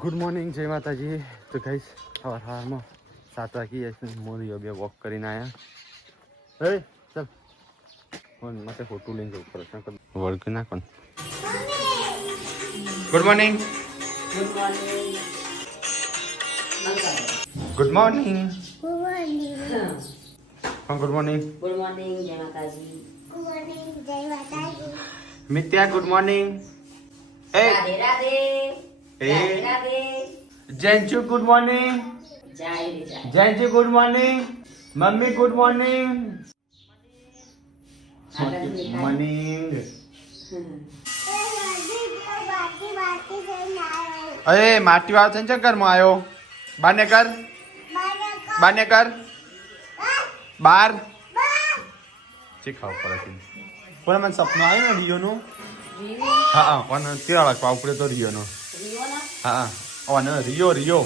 Good morning, જય માતાજી. તો ગાઈસ સવારમાં 7 વાગી જશે. મોદી બે વોક કરીને આવ્યા. હે ચાલ ફોન માટે ફોટો લઈને જવું પડે. વર્ક ના કોણ. Good morning. Good morning. Good morning. Good morning. Good morning, જય માતાજી. ગુડ મોર્નિંગ, જય માતાજી. મિત્યા ગુડ મોર્નિંગ. રાધે રાધે. રાધે રાધે. જેન્ચુ ગુડ મોર્નિંગ. જય રે જય. જેન્ચુ good morning. Mummy good morning. Morning. અરે માટી વાળો છે ને ઘરમાં આવ્યો. બાને કર. બાને કર. બાર શીખાવ પડે છે. પણ મને સપનું આવ્યું ને રિયોનું. હા પણ તે અડકવા ઉપડે તો રિયોનો. હા ઓને રિયો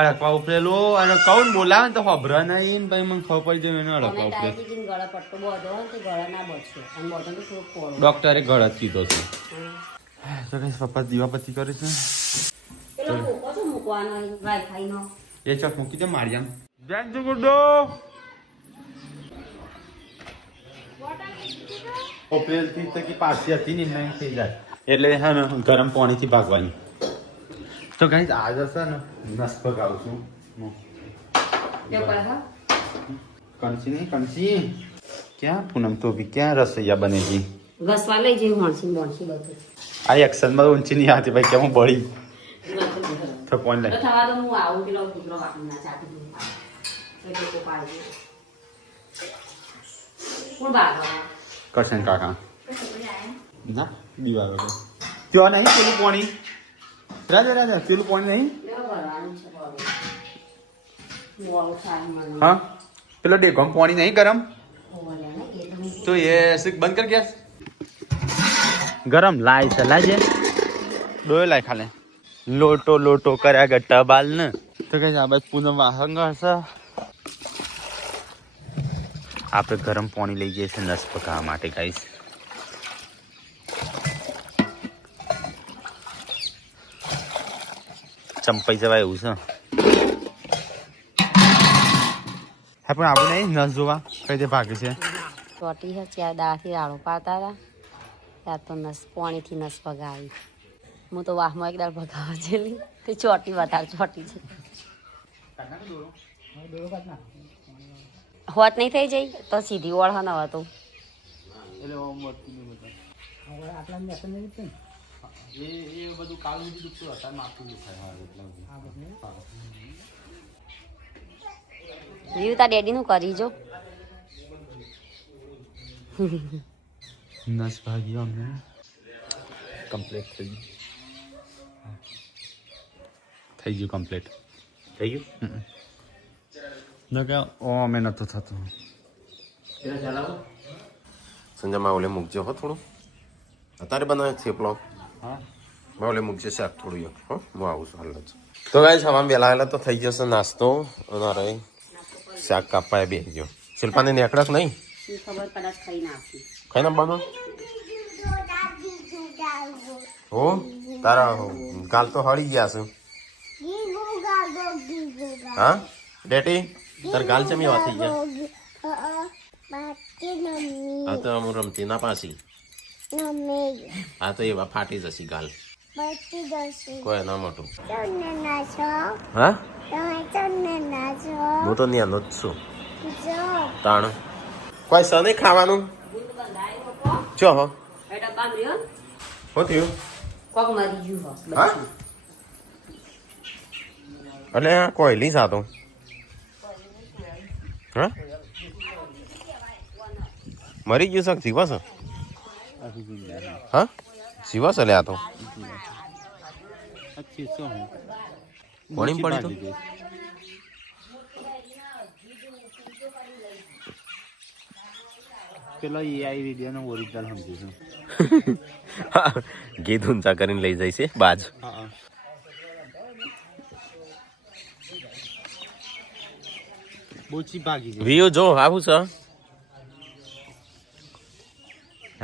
અડકવા ઉપડેલું અને કહું બોલાવે ને તો ખબર નહીં પછી મને ખબર પડી જાય એને અડકવા ઉપડે. ડોક્ટરે ગળ જ કીધો છે. તો કઈ પપ્પા દીવાબત્તી કરે છે. એ ચોક મૂકી દે મારી આમ જય ગુડ્ડો. ઓપરેલ થી તકી પાછી હતી ને નહીં થઈ જાય એટલે હા ને ગરમ પાણીથી ભાગવાની. તો કઈ આજ હશે ને નસ પગાવું છું. કંચી નહીં કંચી ક્યાં પૂનમ તો બી ક્યાં રસોઈયા બનેગી. ઘસવા લઈ જઈ હોણસી બોણસી બધું. આ એક્શનમાં ઊંચી નહીં આવતી ભાઈ કેમ બળી તો કોણ લે થવા તો હું આવું પેલો કૂતરો વાપરી ના ચાટી કોણ બાગા કરશન કાકા ના દિવાલો તો ત્યાં નહીં પેલું પાણી રાજા પેલું પાણી નહીં. હા પેલો ડેગમ પાણી નહીં ગરમ તો એ બંધ કર ગેસ. ગરમ લાય ચલાજે ડોયો લાય ખાલે લોટો કર્યા ગટ્ટા બાલ ને તો કઈ આ બસ પૂનમ વાહંગ હશે. આપણે ગરમ પાણી લઈ જઈએ છીએ નસ પકાવવા માટે ગાઈસ. ચંપાઈ જવાય એવું છે. હા પણ આવું નહીં નસ જોવા કઈ રીતે ભાગે છે. ચોટી છે ચાર દાળથી રાડો પાડતા હતા ત્યાં તો નસ પાણીથી નસ ભગાવી. હું તો વાહમાં એક દાળ ભગાવા છેલી તે ચોટી વધારે ચોટી છે. હોત નહીં થઈ જાય તો સીધી ઓળહ ન હતું. રીવ તાર ડેડી નું કરી જો. નસ ભાગી અમને કમ્પ્લીટ થઈ ગયું કમ્પ્લીટ થઈ ગયું. ન કે ઓ અમે નતું થતું. સંજયમાં ઓલે મૂકજો હો થોડું અત્યારે બનાવે થેપલો. હા માં ઓલે મૂકજે શાક થોડું હો હું આવું છું હાલ જ. તો ગાઈસ હવામાં વહેલા વહેલા તો થઈ જશે નાસ્તો અને અરે શાક કાપાય બે ગયો. શિલ્પાને નેકડક નહીં ખબર કદાચ ખાઈ નાખી. ખાઈ નાખવાનો હો તારા ગાલ તો હળી ગયા છે. હા ડેટી તાર ગાલ ચમી વાત થઈ ગયા. હા તો હું રમતી ના પાછી હા તો એવા ફાટી જશે ગાલ કોઈ ના મોટું. હા હું તો ન્યાનો જ છું તાણ કોઈ સ નહીં ખાવાનું ચો હો શું થયું કોક મરી ગયું હા એટલે કોઈ લઈ જાતો હા મરી ગયું શક જીવા છે. હા જીવા છે લે આ તો પાણી પડી તો પેલો એઆઈ વિડીયો નો ઓરિજિનલ સમજી છું. ગીત ઊંચા કરીને લઈ જાય છે બાજ. બોચી ભાગી છે. વ્યૂ જો આવું છે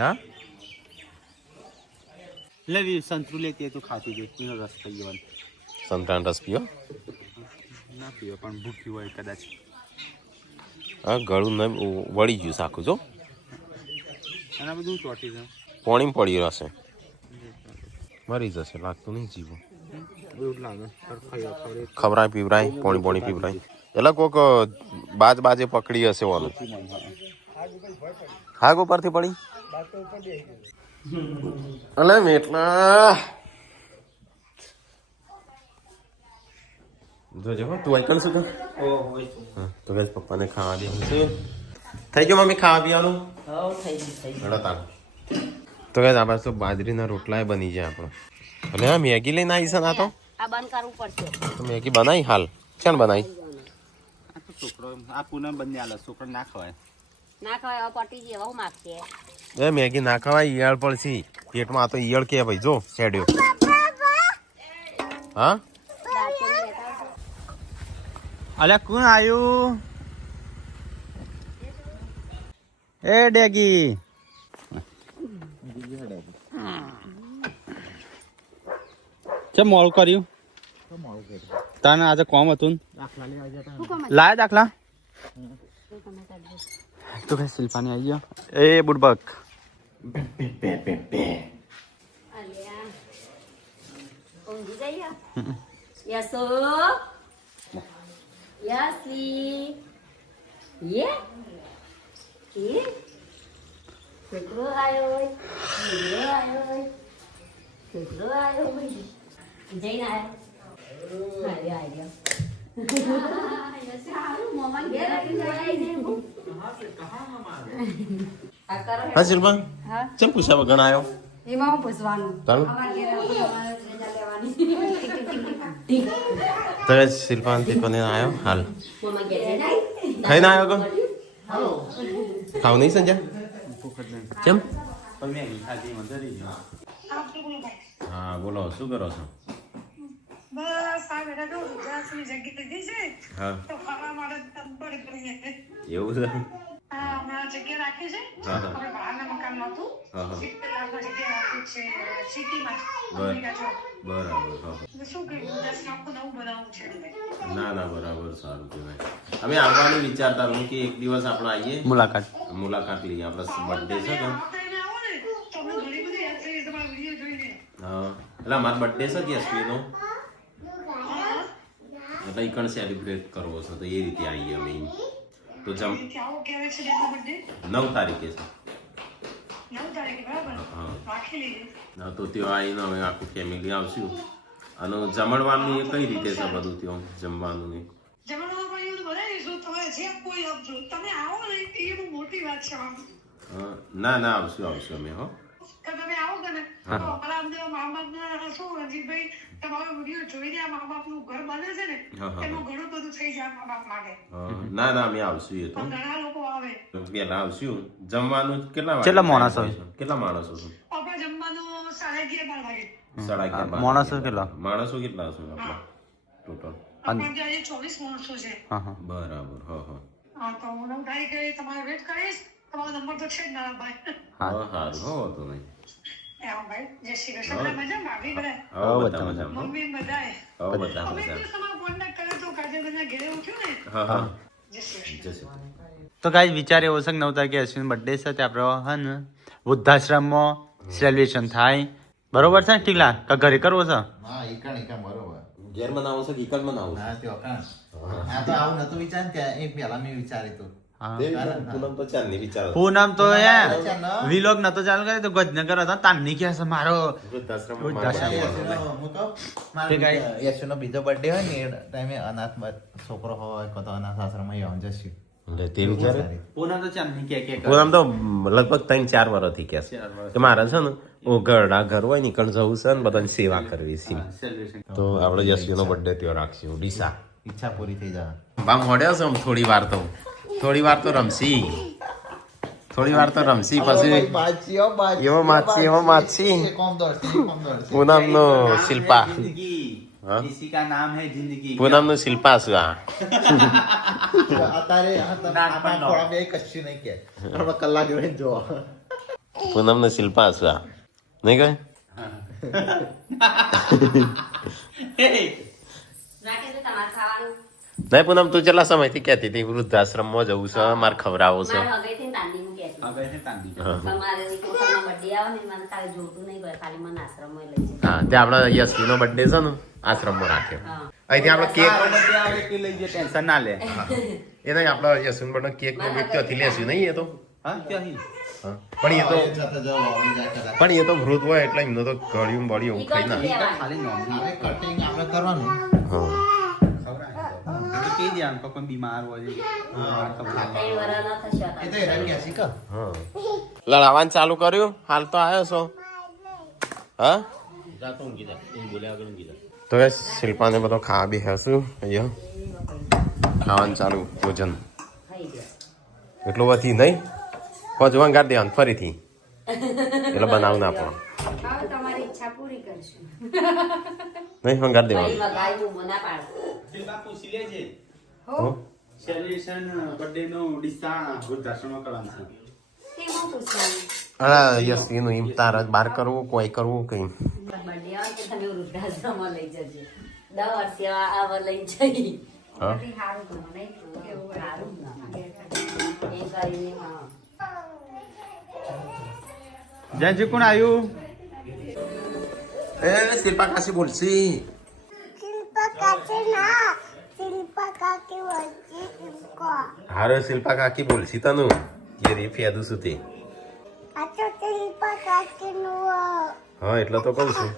હા લેવી સંતરું લેતી તો ખાતી ગઈ એનો રસ થઈ જવાનો સંતરાનો રસ પીવો ના પીવો પણ ભૂખ્યું હોય કદાચ હા ગળું ન વળી ગયું સાખું જો અને બધું ચોટી છે પાણી પડી રહેશે મરી જશે લાગતું નહીં જીવો એવું લાગે ખવરાય પીવરાય પાણી પીવરાય એટલે કોક બાજે પકડી હશે ઓનું હાગ ઉપરથી પડી અલે મેટલા જોજે હો તું આઈકણ શું કર તો ગેસ પપ્પાને ખાવા દે છે થઈ ગયો મમ્મી ખાવા પીવાનું હેડો તાણ તો ગેસ આ તો બાજરીના રોટલા બની જાય આપણો અને આ મેગી લઈને આવી છે ના તો આ બંધ કરવું પડશે તો મેગી બનાવી હાલ ચાલ બનાવી આ તો છોકરો આ પૂનમ બંને આલે છોકરો ના ખવાય ના ખવાય હવે પટી ગઈ હવે માગશે એ મેગી ના ખવાય ઈયળ પડશે પેટમાં આ તો ઈયળ કે ભાઈ જો શેડ્યો હા અલ્યા કોણ આયું એ ડેગી કેમ મોડું કર્યું તને આજે કોમ હતું લાય દાખલા તો કઈ શિલ્પાની આવી ગયો એ બુડબક ઊંઘી જઈએ યસો યસલી યે યે કેટલો આયો જઈને આવ્યો હા શિલ્પા ચમ પૂછ્યા વગર આવ્યો એમાં હું પૂછવાનું ચાલો તો શિલ્પા તીકોને આવ્યો હાલ ખાઈને આવ્યો ગો ખાવ નહીં સંજય ચમ હા બોલો શું કરો છો બસ આ બેટા તો ગુજરાતની જગ્યા લીધી છે હા તો ખાવા માટે તંબડ કરીએ એવું છે હા મેં જગ્યા રાખી છે હા હા હવે બહારના મકાન નહોતું હા હા 70 લાખમાં જગ્યા રાખી છે સિટીમાં બરાબર હા શું કર્યું 10 લાખનું નવું બનાવવું છે એટલે ના ના બરાબર સારું કહેવાય અમે આવવાનું વિચારતા હું કે એક દિવસ આપણે આવીએ મુલાકાત લઈએ આપણે બર્થડે છે ને તમે આવો ને તો અમને ઘણી બધી યાદ થઈ તમારા વિડીયો જોઈને હા એટલે અમારો બર્થડે છે કે યશ્વીનો એટલે એ કણ સેલિબ્રેટ કરવો છે તો એ રીતે આવીએ અમે તો આવો ક્યારે છે એનો બર્થડે 9 તારીખે છે 9 તારીખે બરાબર હા રાખી લઈએ ના તો ત્યાં આવીને અમે આખું ફેમિલી આવશું અને જમણવાનું એ કઈ રીતે છે બધું ત્યાં જમવાનું ને જમણવા પણ એવું બનાવીશું તમે જે કોઈ આપજો તમે આવો ને એ બહુ મોટી વાત છે આમ ના આવશું અમે હો તો તમે આવો કે ને તો અમારા અમદાવાદ મા બાપના શું રણજીતભાઈ તમારો વિડીયો જોઈને આ મા બાપનું ઘર બને છે ને એનું ઘણું બધું થઈ જાય મા બાપ માટે ના અમે આવશું એ તો પણ ઘણા લોકો આવે પેલા આવશું જમવાનું કેટલા માણસો કેટલા માણસો છે આપણે જમવાનું 11:30 વાગે 11:30 માણસો કેટલા માણસો કેટલા છો આપણે ટોટલ આપણે ત્યાં 24 માણસો છે બરાબર હા તો હું 9 તારીખે તમારો વેટ કરીશ તમારો નંબર તો છે જ ના ભાઈ સારું હો તો નહીં ભાઈ જય શ્રી કૃષ્ણ મજા ભાભી બધા બધા મજા મમ્મી બધાએ બધા અમે મજા તમારો કોન્ટેક્ટ કર્યો તો કાજે બધા ઘરે ઉઠ્યું ને હા જય શ્રી કૃષ્ણ જય શ્રી કૃષ્ણ તો ગાઈસ વિચાર એવો છે કે 9 તારીખે અશ્વિન બર્થડે છે તે આપણે હે ને વૃદ્ધાશ્રમમાં સેલિબ્રેશન થાય બરોબર છે ઠીકલા કે ઘરે કરવો છે હા ઈકણ બરોબર ઘેર બનાવો છે કે ઈકણ બનાવો છે હા તે અકાણ આ તો આવું નતું વિચાર કે એ પહેલા મેં વિચાર્યું હતું પૂનમ તો ચાલ નહીં વિચારો પૂનમ તો વિલોગ નતો ચાલુ કરે તો ગજનગર હતા તાની કે છે મારો યશુનો બીજો બર્થડે હોય ને એ ટાઈમે અનાથ છોકરો હોય કો તો અનાથ આશ્રમમાં આવવાનું જશું તે વિચારે પૂનમ તો ચાલ નહીં કે પૂનમ તો લગભગ 3-4 વર્ષથી કે છે મારે છે ને ઘરડા ઘર હોય ને કણ જવું છે ને બધાની સેવા કરવી છે તો આપણે યશવીનો બર્થડે ત્યાં રાખશું ડીસા ઈચ્છા પૂરી થઈ જાય બામ હોડ્યા છે થોડી વાર તો રમશી પછી એવો માછી પૂનમ નો શિલ્પા किसी का नाम है जिंदगी પૂનમ નું શિલ્પા શું અત્યારે કશું નહીં કે કલાક જોવા પૂનમ નું શિલ્પા શું નહીં કહે રાખે તો તમારે ખાવાનું નહીં પૂનમ તું કેટલા સમયથી કહેતી હતી વૃદ્ધાશ્રમમાં જવું છે મારે ખવડાવો છે મારે હગેથી તાંડી મૂકી તમારે કોકનો બર્થડે આવે ને મને તારે જોતું નહીં પડે ખાલી મને આશ્રમમાં લઈ જાય હા ત્યાં આપડે યશવીનો બર્થડે છે ને આશ્રમમાં રાખ્યો અહીંથી આપણે કેક ટેન્શન ના લે એ નહીં આપણે યશવીનો બર્થડે કેક ને કેક ત્યાંથી લેશું નહીં એ તો હા પણ એ તો પણ એ તો વૃદ્ધ હોય એટલે એમને તો ગળ્યું બળ્યું એવું ખાઈ ના કટિંગ આપણે કરવાનું હા કહી દે આમ કોઈ બીમાર હોય આ 3 વર્ષનો થશે એ તો હેરાન ગયા છે કે હા લડાવવાનું ચાલુ કર્યું હાલ તો આવ્યો છો હા તો એ શિલ્પાને બધો ખાવા બી હેશું અહીંયા ખાવાનું ચાલુ ભોજન ખાઈ ગયા એટલું વધી નહીં પજવાન કાઢી દેવાનું ફરીથી એટલે બનાવું ના પણ તમારી ઈચ્છા પૂરી કરશું નહીં હંગાર દેવાનું વગાડ્યું મના પાડ પૂછી લેજે હો? સેલિબ્રેશન બર્થડે નો ડિસ્ટા વૃદ્ધાશ્રમમાં કરવાનું છે તે હું પૂછવાનું અરે યસ એનું એમ તાર બહાર કરવું કોઈ કરવું કઈ બર્થડે આવે કે તમે વૃદ્ધાશ્રમમાં લઈ જજો 10 વર્ષે આવા લઈ જઈ હા સારું તો નહીં કેવું સારું એ કરીને હા જયજી કોણ આવ્યું એ શિલ્પા કાશી બોલશી હારે શિલ્પા કાકી બોલશી તનું એ રે ફેદું છું તે હા એટલે તો કહું છું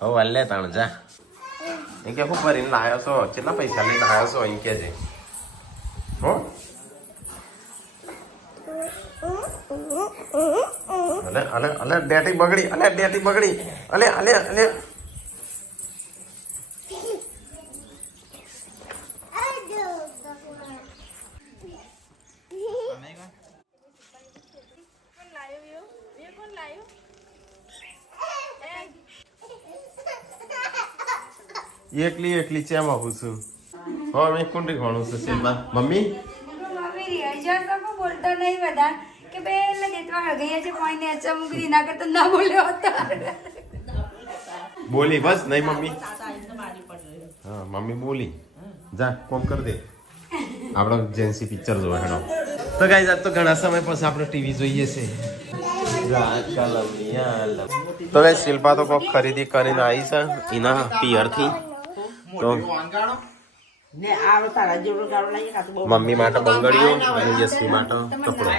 હવે વાલે તાણ જા એ કે હું ભરીને લાયો છો કેટલા પૈસા લઈને આવ્યો છો એમ કે છે હો અલે અલે અલે ડેટી બગડી અલે અલે એકલી ચેમ આવું છું હા મેં કોન્ટ્રી ખાણું છું શિલ્પા મમ્મી બોલતો નહીં બધા કે પેલા દેતવા હગૈયા છે પોઈને અચ્છા મુકરી ના કરતો ના બોલ્યો હતા બોલી બસ નહીં મમ્મી હા મમ્મી બોલી જા કોમ કર દે આપણો જેન્સી પિક્ચર જોવા હેડો તો ગાઈસ આજ તો ઘણા સમય પછી આપણે ટીવી જોઈએ છે તો ગાઈસ શિલ્પા તો કોક ખરીદી કરીને આવી છે એના પિયરથી તો મમ્મી માટે બંગડીઓ અને યશવી માટે કપડો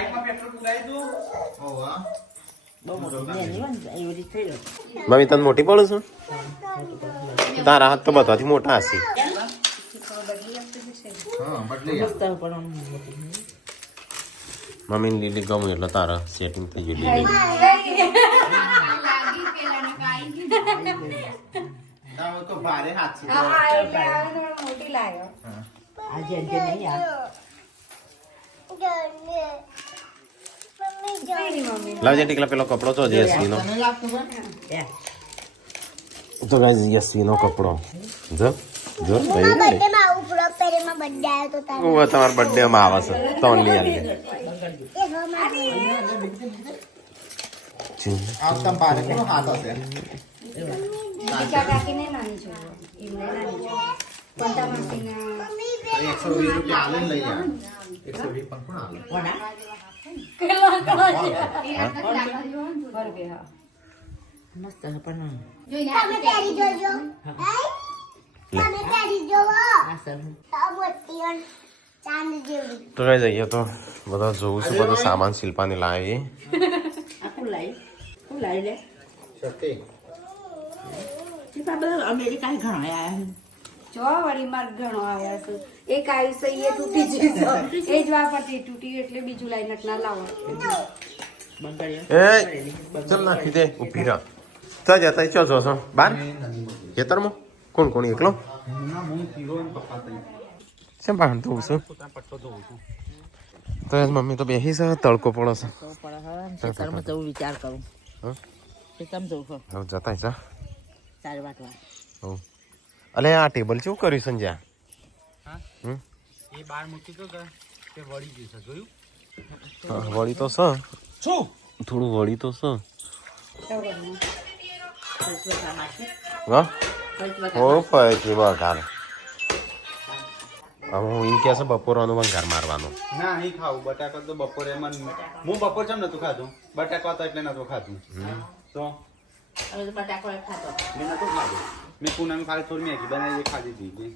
મમ્મી તને મોટી પડું છું તારા હાથ તો બધાથી મોટા હશે મમ્મી લીલી ગમું એટલે તારા સેટિંગ થઈ ગયું લીલી તો ભારે હાથ છે મોટી લાયો લાવજે ટીકલા પેલો કપડો તો યશવી નો તો ગાઈસ યશવી નો કપડો જો જો ભાઈ તમારો બર્થડે માં આવે છે તો લઈ આવીએ આમ ભારે કોનો હાથ હશે કાકીને નાની જોઈએ એમને નાની જોઈએ કોણતા માસીના 120 રૂપિયા આલે લઈ આ 120 પણ કોણ આલે તો કઈ જઈએ તો બધા જોઉં છું બધો સામાન શિલ્પાને લાવી જો વળી માર ઘણો આવ્યા છે એક આવી છે એ તૂટી જશે એ જ વાપરતી તૂટી એટલે બીજું લાઈન ના લાવો એ ચલ નાખી દે ઉભી રાખ તા જતા ચો છો બાર ખેતરમાં કોણ કોણ એકલો કેમ બહાર ધોવું છું તો મમ્મી તો બેસી છે તડકો પડો છે વિચાર કરું હવે જતા જા અલે આ ટેબલ શું કર્યું સંજ્યા એ બાર મૂકી તો કે વળી ગયું છે જોયું વળી તો છે થોડું વળી તો છે હા ઓ ફરી વઘાર હવે હું એમ કે છે બપોરનો વઘાર મારવાનો ના અહીં ખાવું બટાકા તો બપોરે હું બપોર ચમ નતું ખાધું બટાકા હતા એટલે નતું ખાધું તો મેં નતું ખાધું મેં પૂનમ ખાલી થોડી મેગી બનાવી એ ખાધી હતી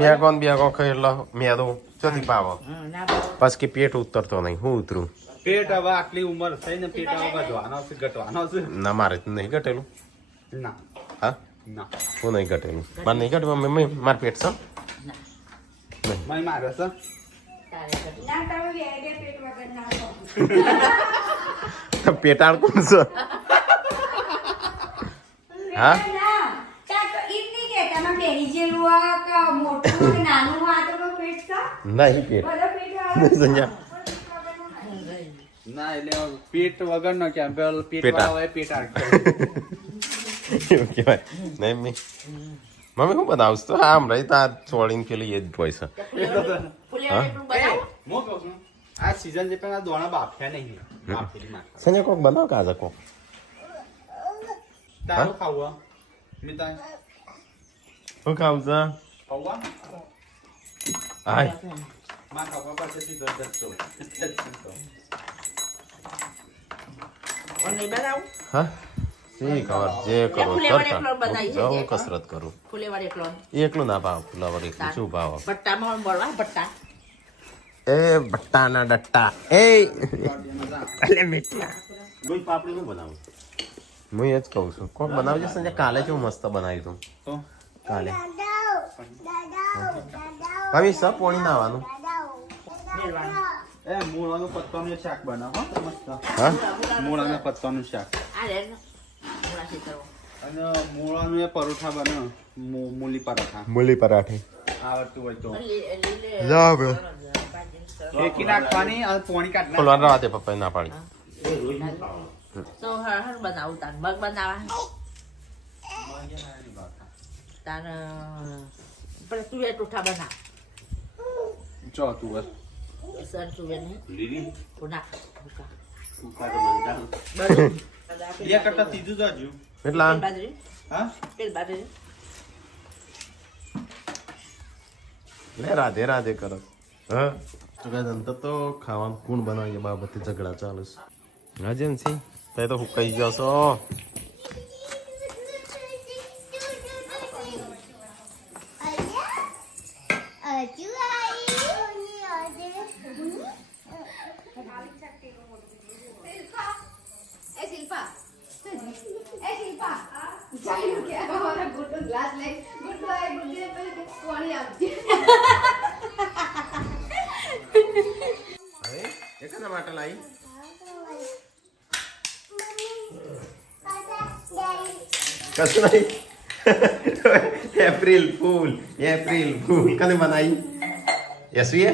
મેગોન બેગો ખાઈ એટલે મેદો ચોથી પાવો પછી કે પેટ ઉતરતો નહીં હું ઉતરું પેટ હવે આટલી ઉંમર થઈ ને પેટ હવે વધવાનો છે ઘટવાનો છે ના મારે તો નહીં ઘટેલું ના હા ના હું નહીં ઘટેલું મારે નહીં ઘટેલું મમ્મી મારે પેટ છે મને મારે છે ના તમે બે પેટ વગર ના ખાઓ. પેટાળ કોણ છે હા ના ચાલ તો ઈ નહીં કે તમે બેરી જેલું આ કે મોટું કે નાનું આ તો પેટ છે નહીં પેટ બધો પેટ વાળો સંજ્ઞા ના એટલે પેટ વગર નો કે પેટ પેટા. વાળો પેટ એવું કહેવાય નહીં મમ્મી હું બનાવશ તો આમ રહી તાર છોડીને પેલી એ જ હોય છે હું કહું છું આ સીઝન જે પેલા દોણા બાફ્યા નહીં બાફેલી નાખ સંજય કોક બનાવ કાજે કોક તારું ખાવું મિતા શું ખાવું છે ખાવા હાય માં ખાવા પાસે સીધો જતો હા સી ખબર જે કરો કરતા જાઉં કસરત કરું એકલું ના ભાવ ફુલાવર એકલું શું ભાવ એ બટ્ટાના ડટ્ટા એ અલે મીઠા ગોઈ પાપડી નું બનાવું હું એ જ કહું છું કોક બનાવજે સંજય કાલે કેવું મસ્ત બનાવ્યું તું તો કાલે ભાભી સબ પોણી ના આવવાનું એ મૂળાનું પત્તાનું શાક બનાવો મસ્ત હા મૂળાના પત્તાનું શાક અને મૂળાનું એ પરોઠા બનાવો મૂલી પરોઠા મૂલી પરાઠી આવડતું હોય તો જા આપણે એકી નાખવાની અને પોણી કાઢી ખોલવાનું રાવા દે પપ્પા ના પાડી બનાવું તાર મગ બનાવા તાર તુવેર ટૂઠા બના જો તું બસ સર તુવેર નહીં લીલી ના એ કરતા સીધું જાજુ કેટલા બાજરી હા પેલ બાજરી લે રાધે રાધે કરો હા તો કઈ અંત તો ખાવાનું કોણ બનાવીએ બાબતે ઝઘડા ચાલે છે હા જેમ છે તે તો હુકાઈ ગયો છો એકાના માટે લાવી કશું નહીં એપ્રિલ ફૂલ કને બનાવી યસવીએ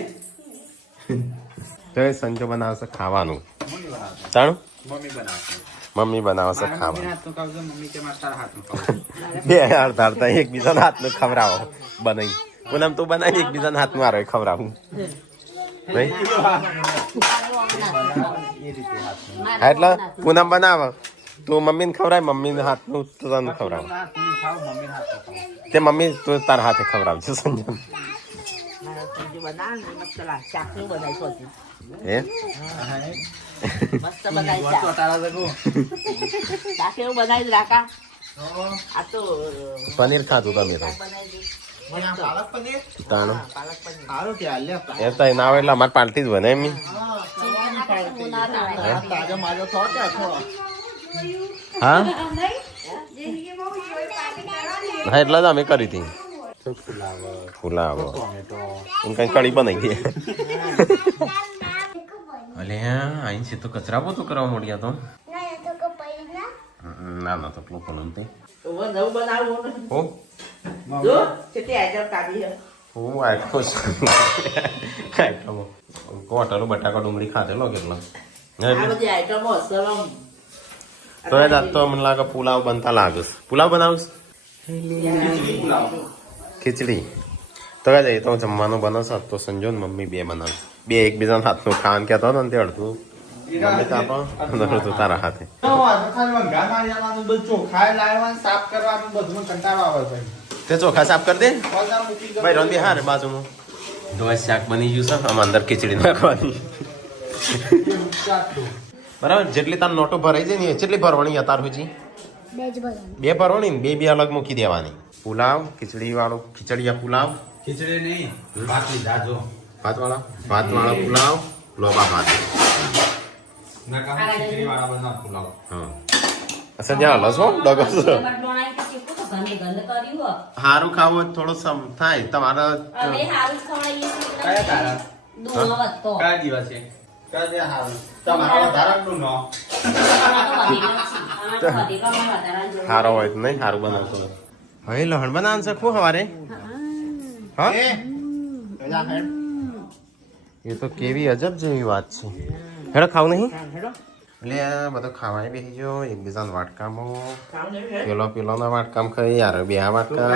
તો એ સંજો બનાવશે ખાવાનું તાણું મમ્મી બનાવશે મમ્મી બનાવશે મમ્મી ખાવાનું હાથનું ખાવજો મમ્મી કે મારે તારા હાથનું ખાવું બે અડધા એકબીજાના હાથનું ખવડાવો બનાવી પૂનમ તું બનાવી એકબીજાના હાથમાં મારો ખવડાવું નહીં હા એટલે પૂનમ બનાવે તું મમ્મીને ખવડાય મમ્મીને હાથનું તું તને ખવડાવ હાથનું ખાવ મમ્મી હાથનું ખાવ તે મમ્મી તું તારા હાથે ખવડાવજો સંજય હે મસ્ત બનાવી રાખા આ તો પનીર ખાધું તમે તો પાલક પનીર તાણું સારું કે હાલ્યા એ તો ના આવે એટલે અમારે પાલટી જ બને એમ તાજો માજો થો કે થો હા જિંદગીમાં હું જોઈ પાર્ટી કરવાની હા એટલે જ અમે કરી હતી ફુલાવો એમ કઈ કઢી બનાવી ગઈ અલે અહીં છે તો કચરા પોતું કરવા મળ્યા તો ના ના તો પેલું કોલમ તે નવું બનાવવું હો જો કેટલી આઈટમ કાઢી છે હું આટલો આઈટમો કોટલો બટાકા ડુંગળી ખાધેલો કેટલો આ બધી આઈટમો સરમ તો એ દાદ તો મને લાગે પુલાવ બનતા લાગે પુલાવ બનાવીશ ખીચડી તો કઈ તો જમવાનું બનાવશે તો સંજો ને મમ્મી બે બનાવશે બે એકબીજાના હાથનું ખાવાનું કહેતો હતો ને તે અડધું મમ્મી તો આપો અડધું તારા હાથે તે ચોખા સાફ કરી દે ભાઈ રોંદી હારે બાજુમાં તો શાક બની ગયું છે આમાં અંદર ખીચડી નાખવાની બરાબર જેટલી તાર નોટો ભરાઈ જાય ને કેટલી ભરવાની અતાર હોય બે ભરવાની ને બે અલગ મૂકી દેવાની પુલાવ ખીચડી વાળો ખીચડીયા પુલાવ ખીચડી નહીં ભાત લીધા જો ભાત વાળા પુલાવ લોબા ભાત ખીચડી વાળા બનાવ પુલાવ હા સંજય હલો છો ડગો સારું ખાવું થોડો થાય તમારે કયા દિવસે તમારા વધારાનું નો સારો હોય તો નહીં સારું બનાવતો હવે લહણ બનાવવાનું છે ખૂબ સવારે હા એ તો કેવી અજબ જેવી વાત છે હેડો ખાવ નહીં એટલે આ બધું ખાવાય બેસી ગયો એકબીજાના વાટકામાં પેલો ના વાટકામ ખાઈ યાર બે આ વાટકા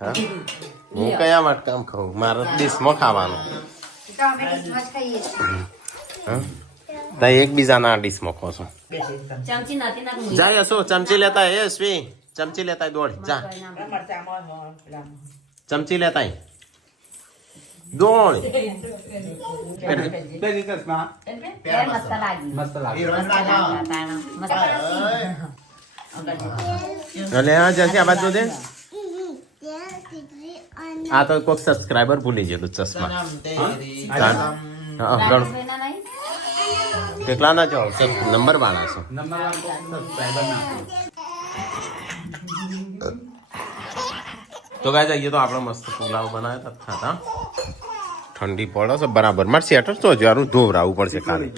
હા? હું કયા વાટકામ ખાઉં મારે ડીશમાં ખાવાનું તો અમે ડીશમાં જ ખાઈએ છીએ. હા તો એકબીજાના ડીશમાં ખો છો ચમચી નથી નાખું જાય હશો ચમચી લેતા હે સ્વી ચમચી લેતા દોડ જા ચમચી લેતા દોડ મસ્ત લાગી મસ્ત લાગે એટલે આ જશે આ બાજુ દે આ તો કોઈક સબસ્ક્રાઈબર ભૂલી ગયેલું ચશ્મા હા ગણ કેટલા ના જાઓ નંબર વાળા છો તો ગાય જઈએ તો આપણે મસ્ત પુલાવ બનાવ્યા હતા ખાતા ઠંડી પડે છે બરાબર મારે સેટર તો હજારું ધોવરાવવું પડશે ખાલી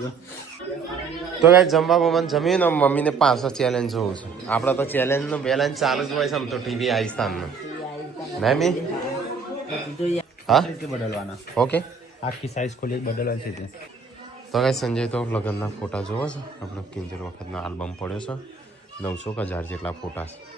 તો ગાય જમવા મને જમીને મમ્મીને પાછો ચેલેન્જ જોઉં છું આપણે તો ચેલેન્જનું બેલેન્સ ચાલુ જ હોય છે આમ તો ટીવી આઈસ્તાનનું ના મી હા બદલવાના ઓકે આખી સાઈઝ ખોલી બદલવાની છે તો ગાય સંજય તો લગ્નના ફોટા જોવો છે આપણે કિંજર વખતના આલ્બમ પડ્યો છે 900 કે 1000 જેટલા ફોટા છે